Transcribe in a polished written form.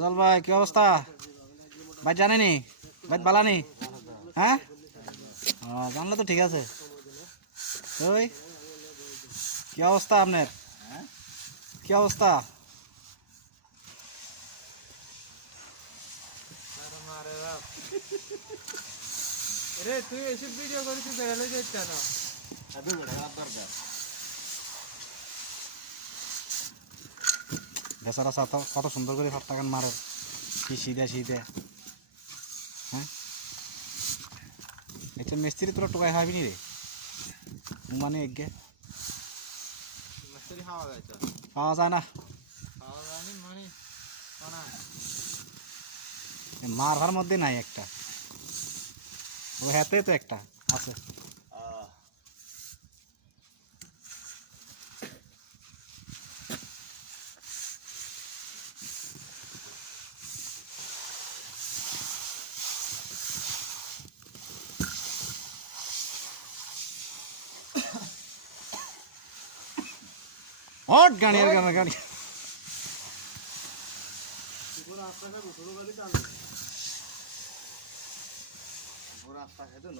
রাজল ভাই কি অবস্থা? ভাই জানেনি ভাই বালানি? হ্যাঁ জানলে তো ঠিক আছে। ওই কি অবস্থা আপনার? কি অবস্থা? রে তুই এসব ভিডিও করে তুই বেরোলে যাচ্ছে না। বেচারা সাথে কত সুন্দর করে ফাটাকান মারে, কি শীতে শীতে। হ্যাঁ একটা মিস্ত্রি তোরা টোকাই খাবি নি রে মানে এগে মিস্ত্রি খাওয়া যায় তো? পাওয়া যায় না, খাওয়া যায়নি মানে না। মারভার মধ্যে নাই একটা, ও হাতে তো একটা আছে। হট গাড়ি আর গাড়ি গাড়ি রাস্তা খেতে